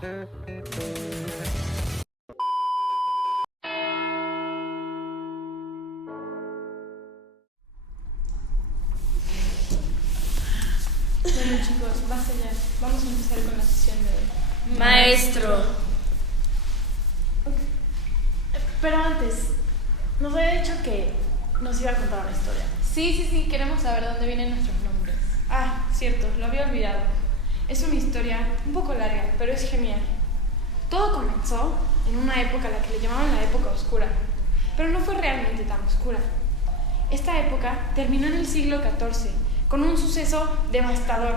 Bueno chicos, basta ya. Vamos a empezar con la sesión de hoy. Maestro. Okay. Pero antes, nos había dicho que nos iba a contar una historia. Sí, queremos saber dónde vienen nuestros nombres. Ah, cierto, lo había olvidado. Es una historia un poco larga, pero es genial. Todo comenzó en una época a la que le llamaban la época oscura, pero no fue realmente tan oscura. Esta época terminó en el siglo XIV, con un suceso devastador.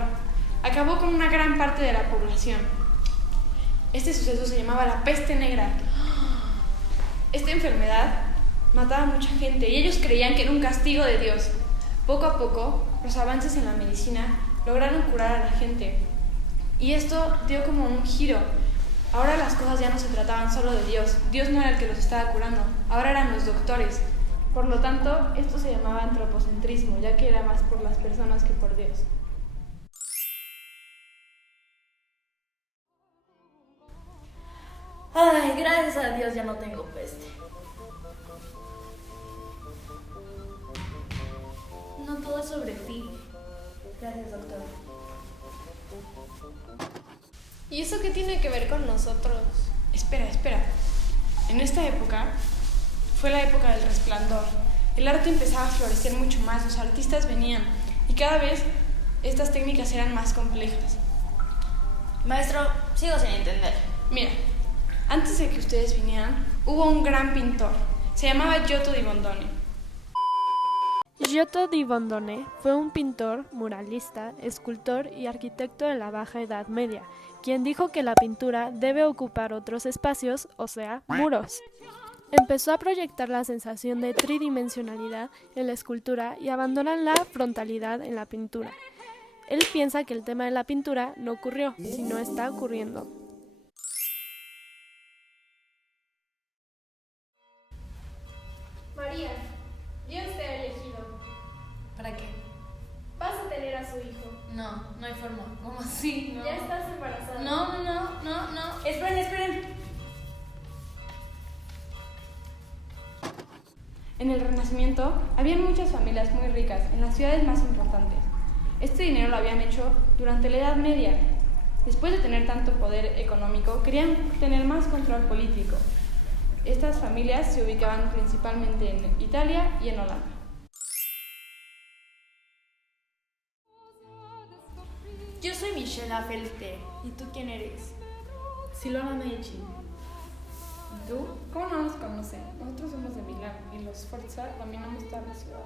Acabó con una gran parte de la población. Este suceso se llamaba la peste negra. Esta enfermedad mataba a mucha gente y ellos creían que era un castigo de Dios. Poco a poco, los avances en la medicina lograron curar a la gente. Y esto dio como un giro. Ahora las cosas ya no se trataban solo de Dios. Dios no era el que los estaba curando, ahora eran los doctores. Por lo tanto, esto se llamaba antropocentrismo, ya que era más por las personas que por Dios. Ay, gracias a Dios ya no tengo peste. No todo es sobre ti. Gracias, doctor. ¿Y eso qué tiene que ver con nosotros? Espera. En esta época fue la época del resplandor. El arte empezaba a florecer mucho más, los artistas venían y cada vez estas técnicas eran más complejas. Maestro, sigo sin entender. Mira, antes de que ustedes vinieran, hubo un gran pintor. Se llamaba Giotto di Bondone. Giotto di Bondone fue un pintor, muralista, escultor y arquitecto de la Baja Edad Media, quien dijo que la pintura debe ocupar otros espacios, o sea, muros. Empezó a proyectar la sensación de tridimensionalidad en la escultura y abandona la frontalidad en la pintura. Él piensa que el tema de la pintura no ocurrió, sino está ocurriendo. María, Dios te ha elegido. ¿Para qué? Vas a tener a su hijo. No hay forma. ¿Cómo así? No. Ya estás embarazada. No. Esperen. En el Renacimiento, había muchas familias muy ricas en las ciudades más importantes. Este dinero lo habían hecho durante la Edad Media. Después de tener tanto poder económico, querían tener más control político. Estas familias se ubicaban principalmente en Italia y en Holanda. Yo soy Michelle Afelte. ¿Y tú quién eres? Silvana Medici. ¿Y tú? ¿Cómo no nos conocen? Nosotros somos de Milán y los Sforza dominamos toda la ciudad.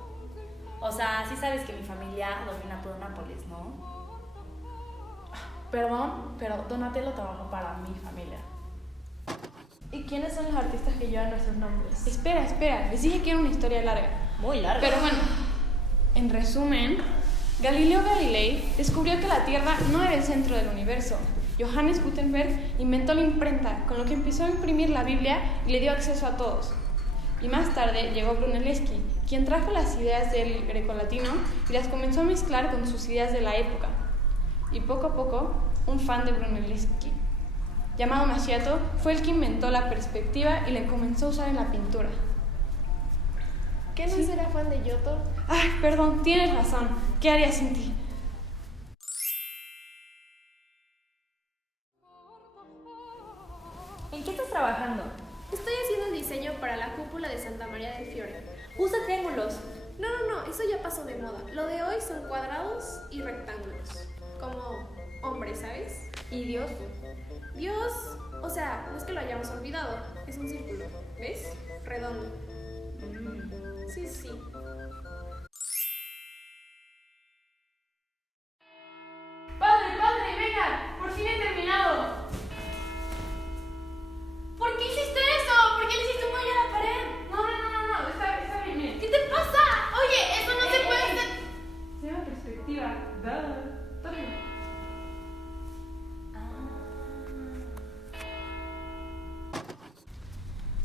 O sea, sí sabes que mi familia domina todo Nápoles, ¿no? Perdón, pero Donatello trabajó para mi familia. ¿Y quiénes son los artistas que llevan nuestros nombres? Espera, les dije que era una historia larga. Muy larga. Pero bueno, en resumen, Galileo Galilei descubrió que la Tierra no era el centro del universo. Johannes Gutenberg inventó la imprenta, con lo que empezó a imprimir la Biblia y le dio acceso a todos. Y más tarde llegó Brunelleschi, quien trajo las ideas del grecolatino y las comenzó a mezclar con sus ideas de la época. Y poco a poco, un fan de Brunelleschi, llamado Macchiato, fue el que inventó la perspectiva y la comenzó a usar en la pintura. ¿Qué no será fan de Giotto? Ay, perdón, tienes razón. ¿Qué haría sin ti? ¿En qué estás trabajando? Estoy haciendo un diseño para la cúpula de Santa María del Fiore. Usa triángulos. No, eso ya pasó de moda. Lo de hoy son cuadrados y rectángulos. Como hombres, ¿sabes? ¿Y Dios? Dios, o sea, no es que lo hayamos olvidado, es un círculo, ¿ves? Redondo. Sí. ¡Padre, venga! ¡Por fin he terminado! ¿Por qué hiciste eso? ¿Por qué le hiciste un hoyo a la pared? No, está bien, miren. ¿Qué te pasa? Oye, eso no se puede hacer. Se llama perspectiva. Está bien.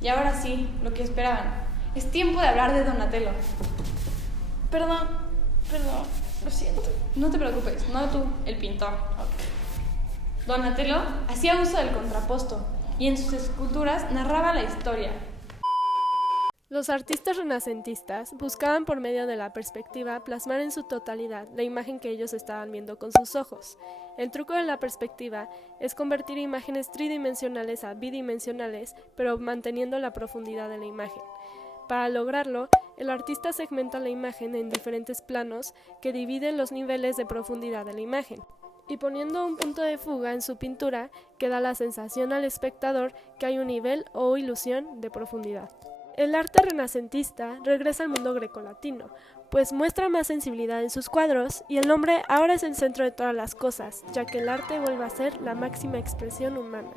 Y ahora sí, lo que esperaban. Es tiempo de hablar de Donatello. Perdón, lo siento. No te preocupes, no tú, el pintor. Donatello hacía uso del contraposto y en sus esculturas narraba la historia. Los artistas renacentistas buscaban por medio de la perspectiva plasmar en su totalidad la imagen que ellos estaban viendo con sus ojos. El truco de la perspectiva es convertir imágenes tridimensionales a bidimensionales, pero manteniendo la profundidad de la imagen. Para lograrlo, el artista segmenta la imagen en diferentes planos que dividen los niveles de profundidad de la imagen. Y poniendo un punto de fuga en su pintura, que da la sensación al espectador que hay un nivel o ilusión de profundidad. El arte renacentista regresa al mundo grecolatino, pues muestra más sensibilidad en sus cuadros y el hombre ahora es el centro de todas las cosas, ya que el arte vuelve a ser la máxima expresión humana.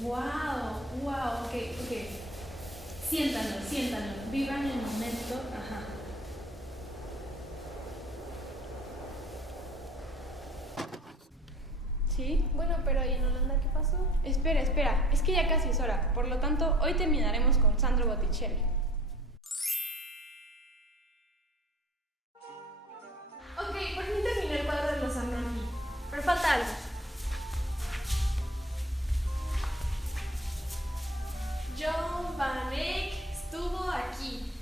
Wow, ok. Siéntanlo, vivan el momento, ajá. ¿Sí? Bueno, pero ¿y en Holanda qué pasó? Espera, es que ya casi es hora. Por lo tanto, hoy terminaremos con Sandro Botticelli. Ok, por fin terminé el cuadro de los Zanotti. Pero falta algo. John Van Eyck estuvo aquí.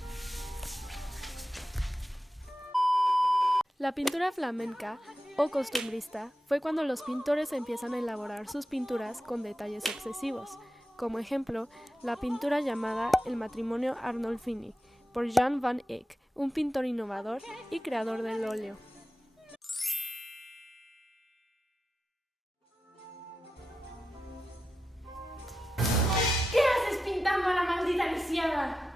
La pintura flamenca o costumbrista fue cuando los pintores empiezan a elaborar sus pinturas con detalles excesivos. Como ejemplo, la pintura llamada El matrimonio Arnolfini, por Jan van Eyck, un pintor innovador y creador del óleo. ¿Qué haces pintando a la maldita lisiada?